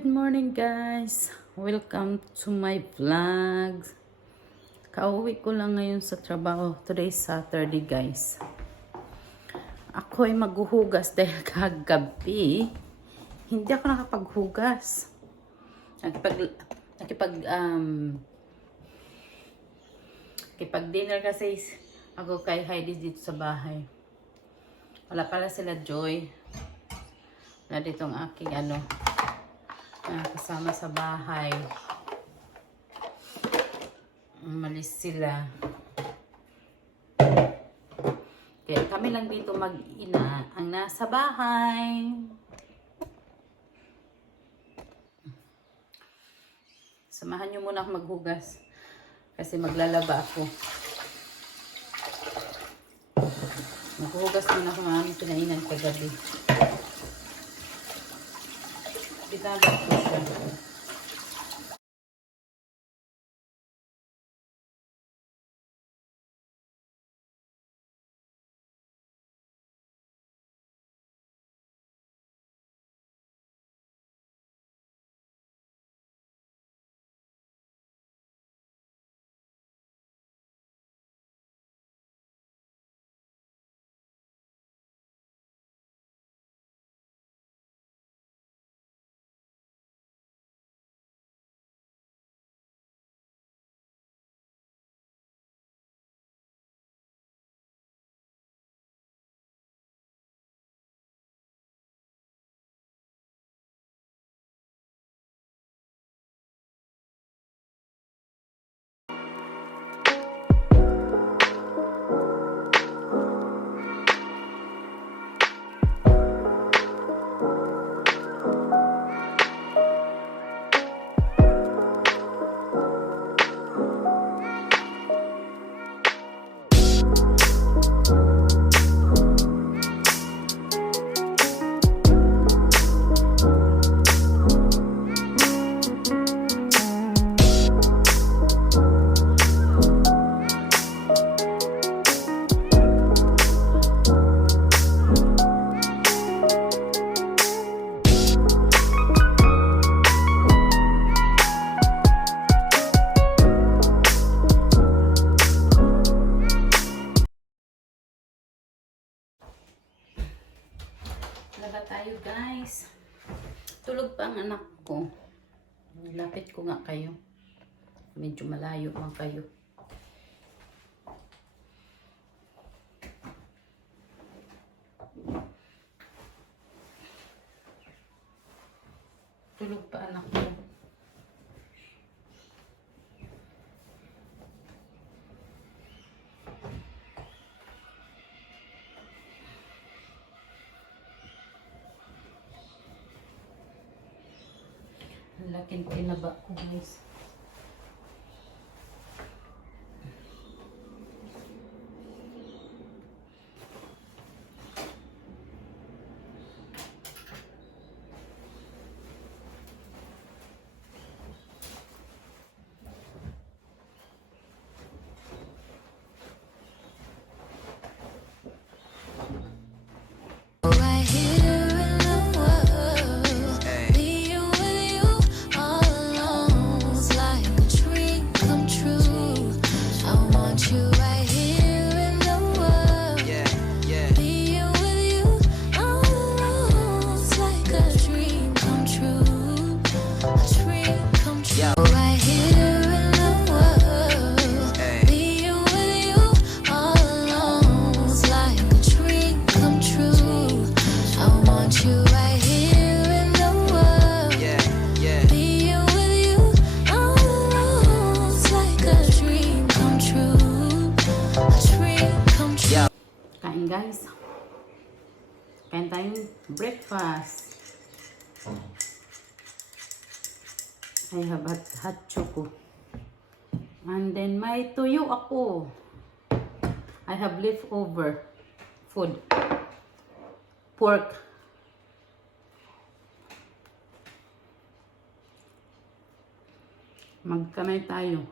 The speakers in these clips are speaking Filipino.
Good morning guys! Welcome to my vlog. Kauwi ko lang ngayon sa trabaho. Today Saturday guys. Ako ay maghuhugas dahil kagabi hindi ako nakapaghugas. Nakipag dinner kasi ako kay Heidi dito sa bahay. Wala pala sila Joy. Wala ditong aking kasama sa bahay. Umalis sila. Kaya kami lang dito mag-ina ang nasa bahay. Samahan nyo muna ako maghugas. Kasi maglalaba ako. Maghugas muna ako ng aming pinainan kagabi. Bitaba ko siya. Laba tayo guys. Tulog pa ang anak ko. Lapit ko nga kayo. Medyo malayo man kayo. Tulog pa anak ko. Ang laking tinaba ko guys. Kain guys. Kain tayong breakfast. I have hot choco. And then may tuyo ako. I have leftover food. Pork. Magkamay tayo.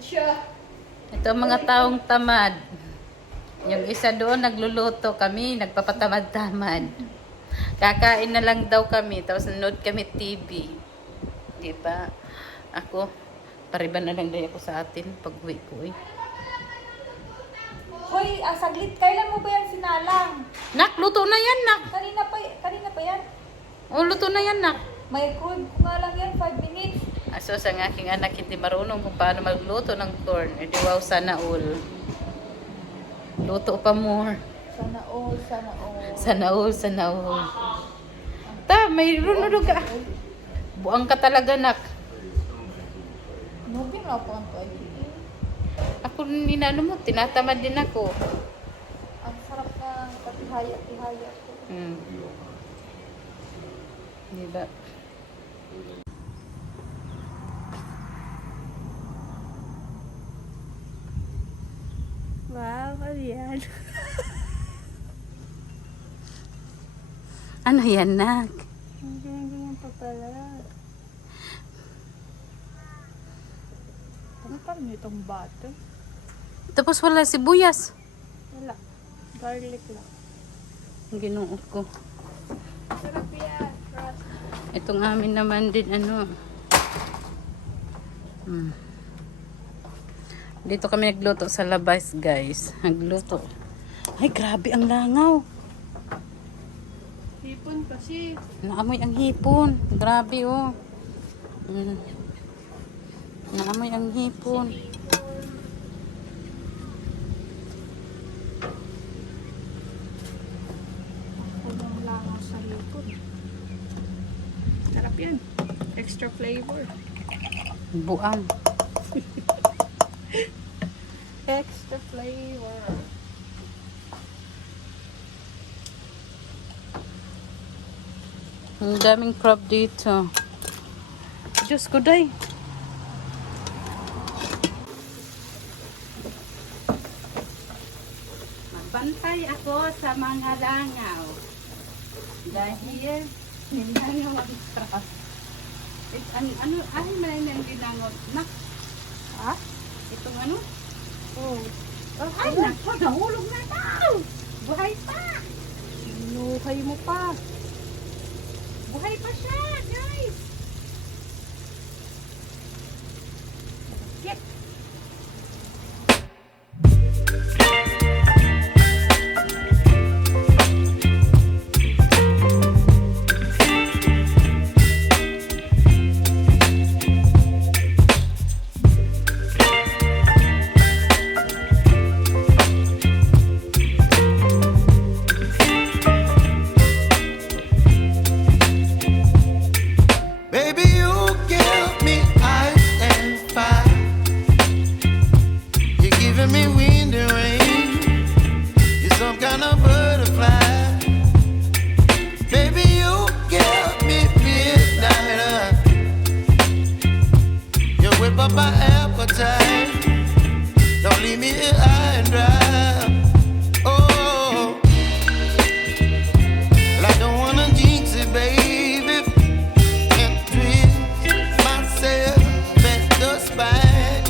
siya. Ito ang mga taong tamad. Yung isa doon nagluluto kami, nagpapatamad-tamad. Kakain na lang daw kami, tapos nanood kami TV. Di ba? Ako, pariban na lang day ako sa atin pag uwi ko eh. Hoy, saglit. Kailan mo ba yan sinalang? Nak, luto na yan, nak. Kanina pa yan. O, luto na yan, nak. Microwave ko nga lang yan, 5 minutes. Aso sa aking anak hindi marunong kung paano magluto ng corn. E di wow, sana all. Luto pa more. Sana all, sana all. Sana all, sana all. Ta, may runod ka. Buang ka talaga, nak. Nubin na po ang toy. Ako ninano mo, tinatamad din ako. Ang sarap na katihaya-tihaya ko. Diba? Wow, ano yan? Ano yan, nak? Ganyan pa pala. Ano pa rin itong bato? Tapos wala sibuyas. Wala. Garlic lang. Ang ginoo ko. Sarap yan. Trust. Itong amin naman din, ano. Dito kami nagluto sa labas, guys. Nagluto. Ay, grabe ang langaw. Hipon kasi. Naamoy ang hipon. Grabe, oh. Naamoy ang hipon. Unang langaw sa hipon. Sarap yan. Extra flavor. Buang. Extra flavor. Ang daming crab dito. Diyos ko, day. Magbantay ako sa mga langaw. Dahil, nilangaw ang crab. Ano, ay, malay na ang ginangot. Nak, Ha? itong ano? Oh. Ay, nako, nahulog na daw. Buhay pa. Inuhay mo pa. Buhay pa siya, guys. Get. Baby, you give me ice and fire. You're giving me wind and rain. You're some kind of butterfly. Baby, you give me midnight. You whip up my appetite. Don't leave me here high and dry. Oh, well, I don't wanna jinx it, baby. And twist myself at the spine.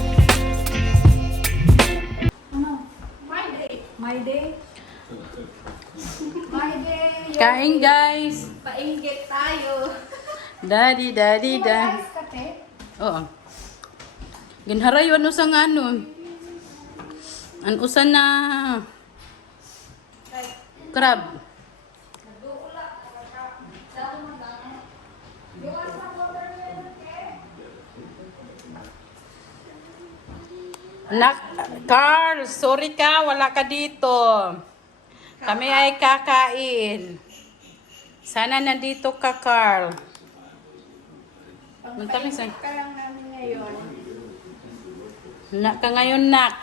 My day. My day. My day. Kain, guys. Painggit tayo. Daddy, daddy, daddy. Ice ka, te? Oo. Ginharay ano sa nga ano. An usan na crab. Nak, Carl, sorry ka, wala ka dito. Kami ay kakain. Sana nandito ka, Carl. Punta kami sa... Ka lang namin ngayon. Nak ka ngayon, nak.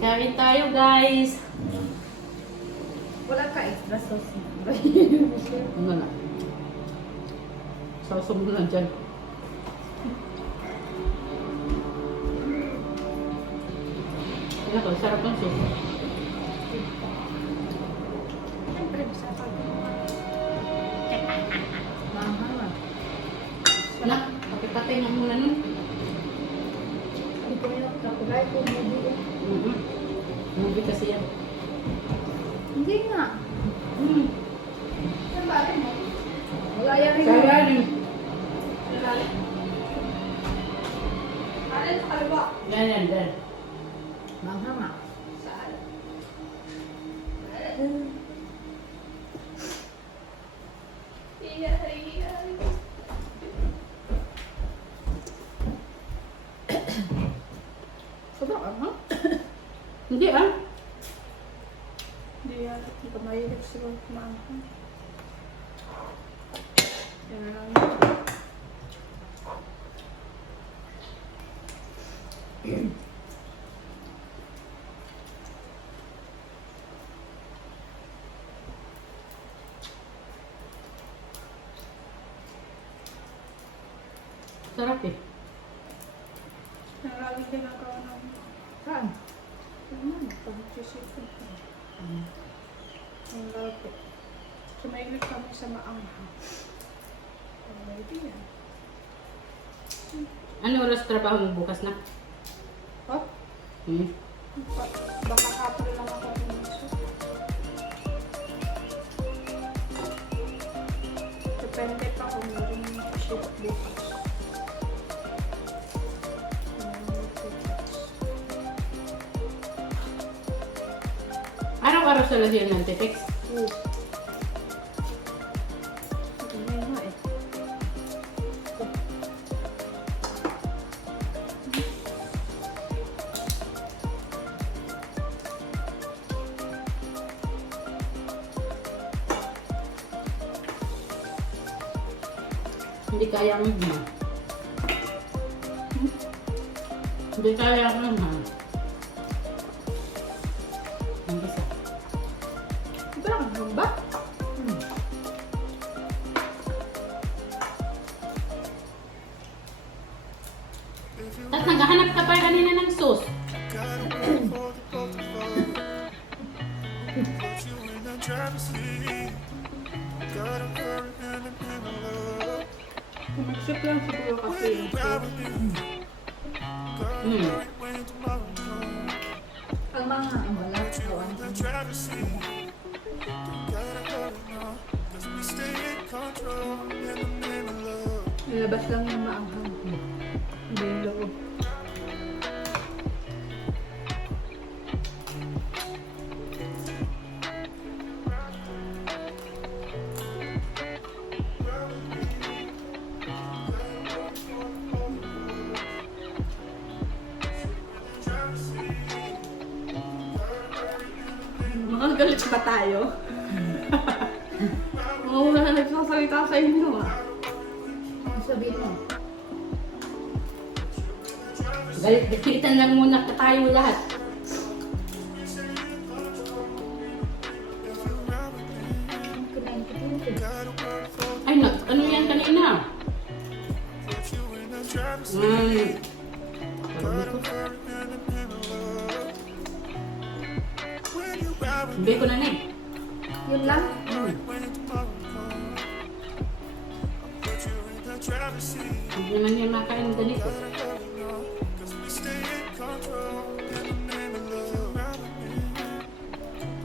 Kain tayo, guys. Wala ka extra sauce. Ano na? Sausog mo lang dyan. Ano ko? Sarap ng soup. Siyempre, sa pag- Nak, patay na muna nun. Hindi ko yung nakulay ko movie. Movie kasi yan. Hindi nga. Saan ba rin mo? Wala yan rin. Kaya rin. Alin sa kaliwa? Ganyan, ganyan. Mangha nga. Saan? Sobrang ha? Hindi ah. Hindi yan. Hindi ka mahilig siguro kumaangkang. Yan na lang yun. Sarap eh. Lagi ginagawa namin. Saan? Ano? Pag-sisipin ko. Ang lagi. Sumahilig kami sa maanghang. Pwede yan. Ano oras trabaho mo bukas na? Hop? Baka hapon lang ako umiso. Depende pa kung meron yung shift bukas. Araw-araw sa lagyan ng tetex. Hindi nga eh. Hindi kaya ang Hindi kaya ang Ang isa. Iba lang ang ba? Tapos naghahanap ka pa kanina ng sauce. Mag-ship lang siguro kasi yung ang mga ang wala kawan. Nilabas lang yung maanghang. Hindi yung loob. Mga galit ba tayo? Oo, wala na nagsasalita sa inyo ah. Sabihin mo. Galit-galitan lang muna tayo lahat. Ay, ano yan kanina? Hindi ko na eh. Yun lang? Hindi naman yung makain ganito.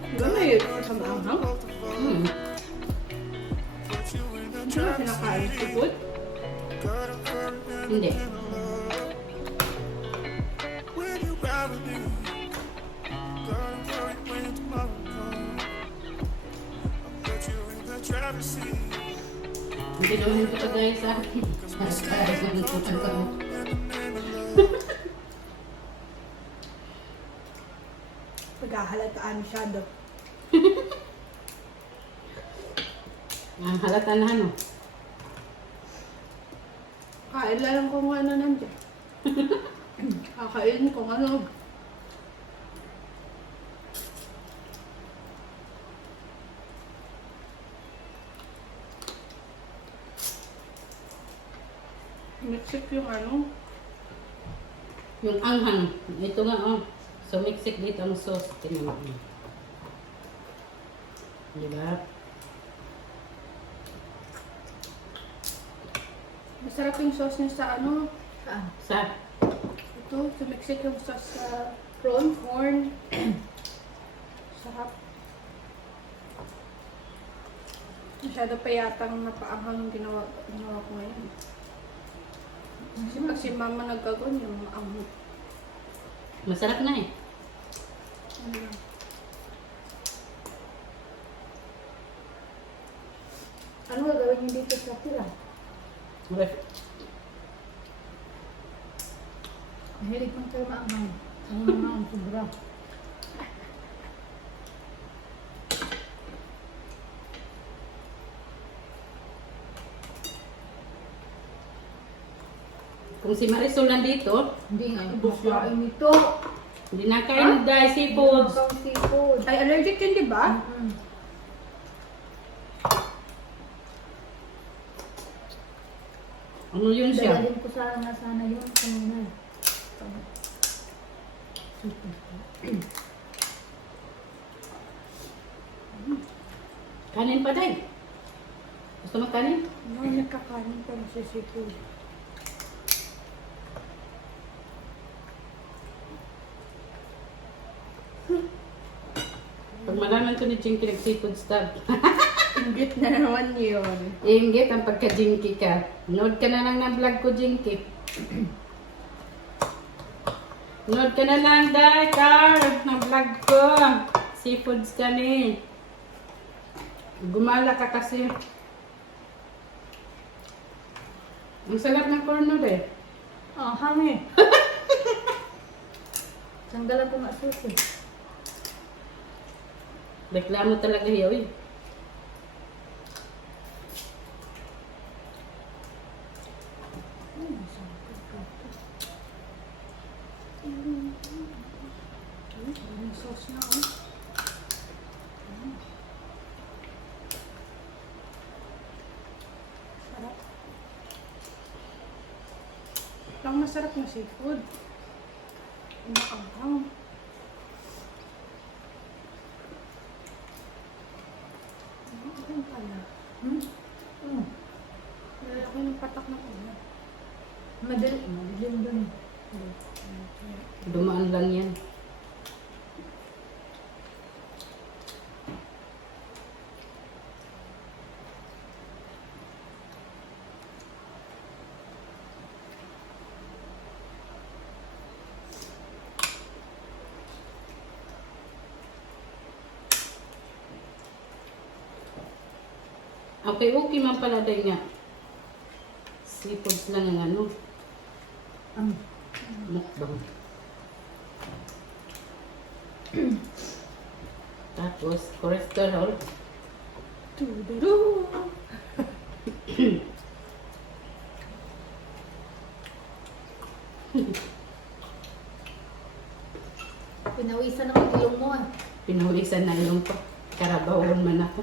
Di ba may sa maanghang? Hindi ba pinakain seafood? Hindi. Hindi naman ito kagaya sa akin. Pagkahalataan masyado. Ang halata na ano. Kain lang kung ano nandiyan. Kakain kung ano. Mixip yung ano. Yung anghang. Ito nga oh. So mixik dito ang sauce. Tingnan mo. Diba? Masarap yung sauce niya sa ano. Sa Ito, sumiksik yung sauce sa prawn. Corn. Sarap. Masyado pa yatang napaanghang yung ginawa ko ngayon. Kasi pag si mama nagkagon, yung maanghang. masarap na eh. Ano lang. Ano gagawin niyo dito sa tira? Ref. Mahilig pang kayo maamay. Ang mga ang sobra. Kung si Marisol nandito, Hindi nga yung Ubus yan. makain nito. hindi na kain dahil seafoods. Ang seafood. Ay, allergic yun, di ba? Mm-mm. Ano yun siya? Dadalhin ko sana yun kanina. Kanin pa dahil. Gusto mo kanin? No, nagkakanin pa sa seafood. Pag malaman ko ni Jinky nag-seafood stub. Ingit na naman yun. Ingit ang pagka-Jinky ka. Nood ka na lang ng vlog ko, Jinky. Nood ka na lang, dahil, Carl, ng vlog ko. Seafoods kami. Gumala ka kasi. Ang sarap ng cornor eh. Ah, hangi. Tanggalan ko nga susi. Reklamo talaga yaw eh. Yung sauce na, oh. Sarap. Lang masarap na seafood. Maanghang. Ano pala? Lalaki ng patak ng ulo. Madilim dun. Dumaan lang yan. Okay, okay man pala dahil nga. Seafoods lang ang ano. Mukbang. Tapos, cholesterol. Tuduru! Pinawisan ako ng ilong mo ah. Pinulisan na yung karabawon man ako.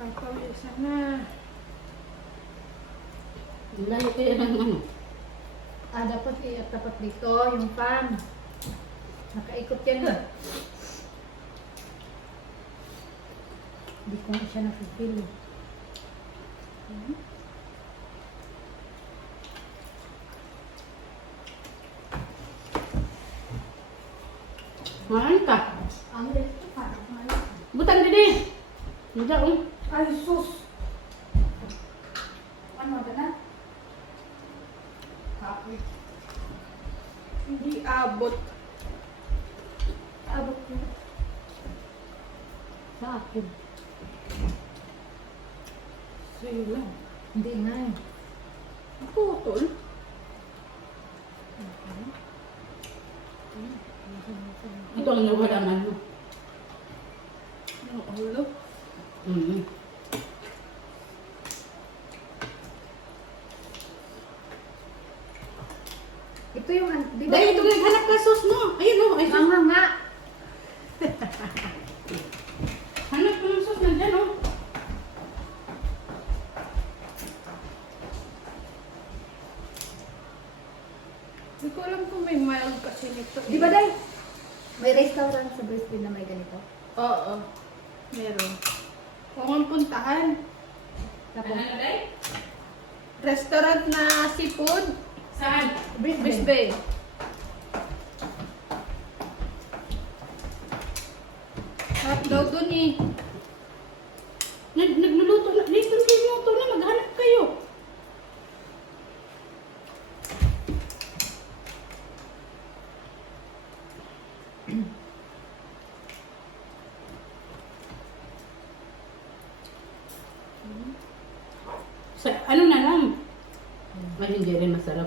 Papawisan na. Layo kaya ng ano. Ah, dapat tapat dito yung fan. Nakaikot yan ah. Hindi ko na siya napipili. Maran ka. Ang dito parang malas. Butang din. Hindi oh. Ay, sus! Ano ba na? Happy. Hindi abot. Abot mo. Sa akin. Sa'yo lang. Hindi nga eh. Putol. Ito ang nawala ng ano. Ang ulo. Mm-hmm. Ito yung, di ba? Dahil ito naghanap ka sauce mo. Ayun oh. Ay, sauce. Nga nga. Hanap ko ng sauce nandyan oh. Hindi ko alam kung may mild kasi nito. Di ba dahil? May restaurant sa Brisbane na may ganito. Oo. Meron. Kung ang puntahan. Tapos, Ano, Day? Restaurant na seafood. Saan? Brisbane. Sarap daw dun eh. Nagluluto na. Dito luto na. Maghanap kayo. Ano na lang? Ay, hindi rin masarap.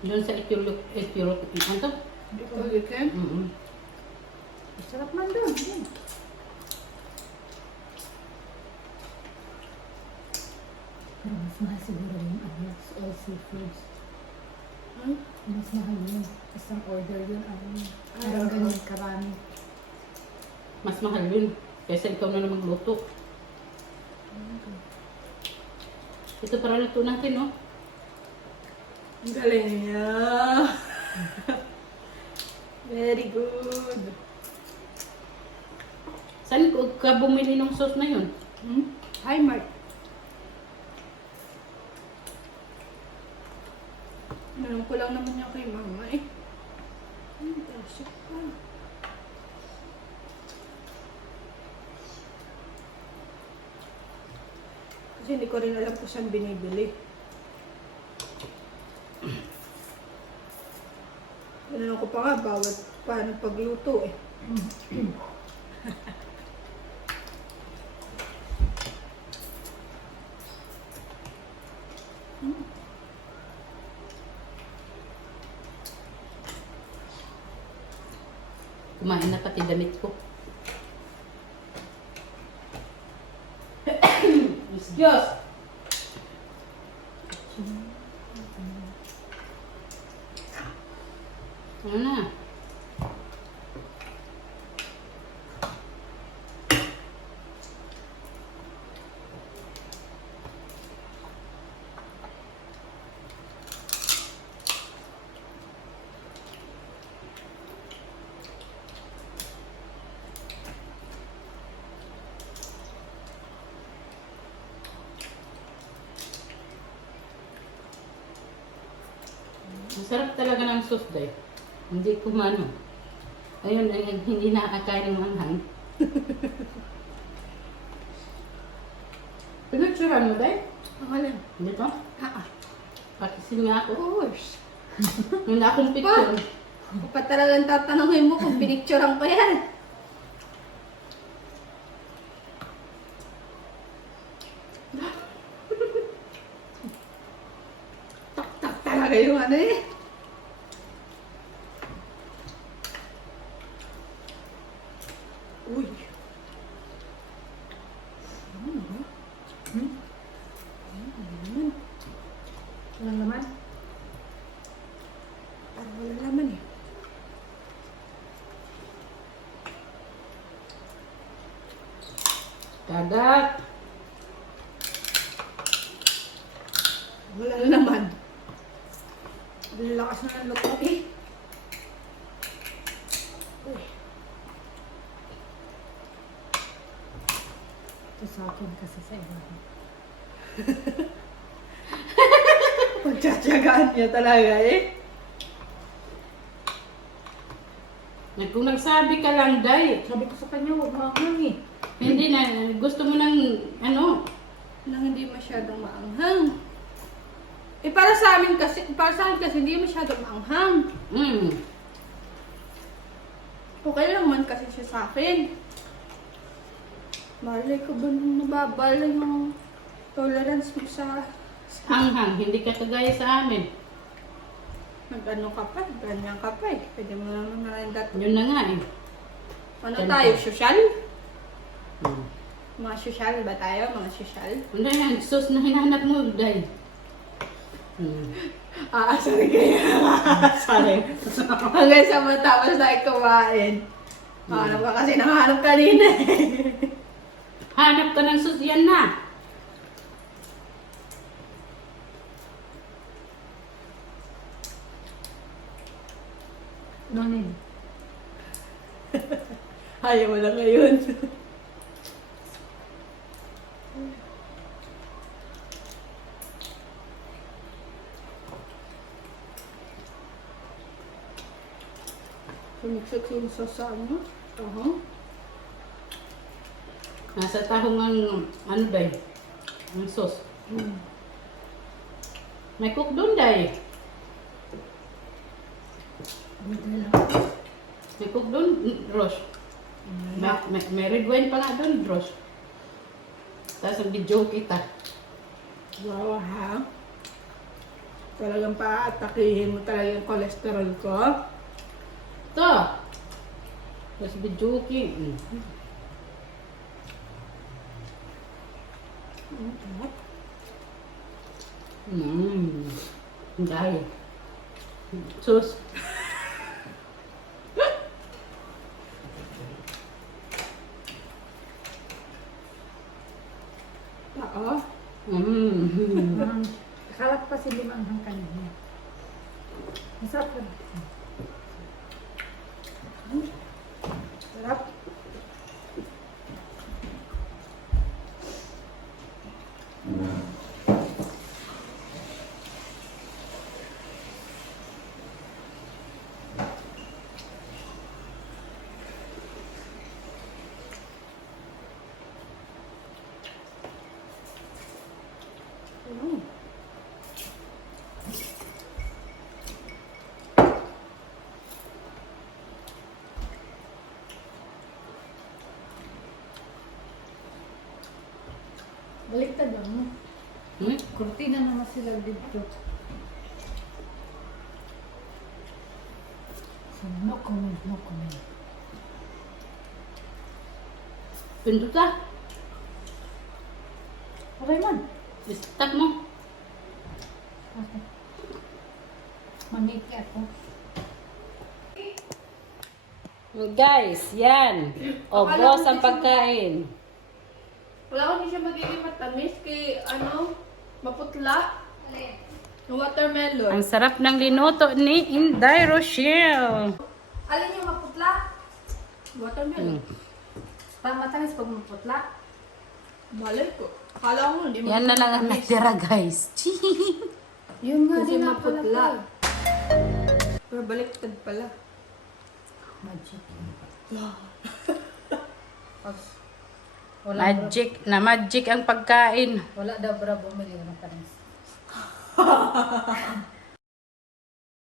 Doon sa Etiolog, ano to? Oh, you can? sarap man doon. Yan. Pero mas mahal siguro yung ano, all seafoods. Hmm? Mas mahal yun. Isang order yun, ano yun. Parang ganyan karami. Mas mahal yun. Kaysa ikaw na magluto. Ito para luto natin, no? Ang galing niya. Very good. Saan ka bumili ng sauce na yun? Hmm? Hi, Mark. Nalang ko lang naman niya kay mama eh. Tasik pa. Kasi hindi ko rin alam kung saan binibili. Alam ko pa nga bawat paano pagluto eh. Kumain na pati damit ko. Diyos! Ano na? Masarap talaga ng sauce, Day. Hindi ko mano. Ayun, ayun, hindi nakakain ng manghang. Pinagsuran mo, Day? Ang alam. Dito? Ah, Pakisin nga of ako. course. Wala akong picture. Kung pa talagang tatanungin mo kung pinicturean ko yan. Tak-tak talaga yung ano eh. Uy. Walang laman. Parang wala laman eh. Kagat. Wala laman. Ang lakas na ng luto eh. Uy. Ito sa akin kasi sa iba. Pagtsatsagaan niya talaga eh. Kung nagsabi ka lang, Day, Sabi ko sa kanya, huwag maanghang eh. hindi na, gusto mo ng, ano, Nang hindi masyadong maanghang. Eh para sa akin kasi hindi masyadong maanghang. Okay lang man kasi siya sa akin. Malay ko ba nung nababala yung tolerance mo sa anghang, hindi ka kagaya sa amin. nag-ano ka pa, ganyan ka pa eh. Pwede mo naman nalandat. Yun na nga eh. Ano Ganito. tayo, social? Hmm. Mga social ba tayo? Mga social? Ano yan, sauce na hinahanap mo, Day. Sorry kaya. Sorry. Hanggang sa matapos na kumain. Hanap ka kasi nakahanap kanina eh. Hanap ka ng sauce, yan na. Nonin. Ayaw mo na ngayon. Sumiksik yung sa ano. Nasa tahong ang, ano day? Ang sauce. May cook doon day. May cook doon, Rosh. May red wine pa nga doon, Rosh. Tapos ang video kita. Wow, ha? Talagang pa-atakihin mo talaga yung cholesterol ko. Ito. Tapos video ki. Dahil. Sus. Oo. Kalat pa si limang hang kanina. Masarap ka. Sarap. Baliktad lang. Kurtina naman sila dito. So, no comment, no comment. Pindot ka. Okay man. Stop mo. Okay. Maniki ako. Guys, yan. Obros ang pagkain. Wala ko hindi siya magiging matamis kay ano, maputla. Yung watermelon. Ang sarap ng linuto ni Inday Rochelle. Alin yung maputla? Watermelon. Pang matamis pag maputla. Malay ko. Akala ko hindi Yan na lang ang natira, guys. Yung nga Kasi din maputla. Pero baliktad pala. Magic. Magic ang pagkain. Wala daw bra bumili ng matamis.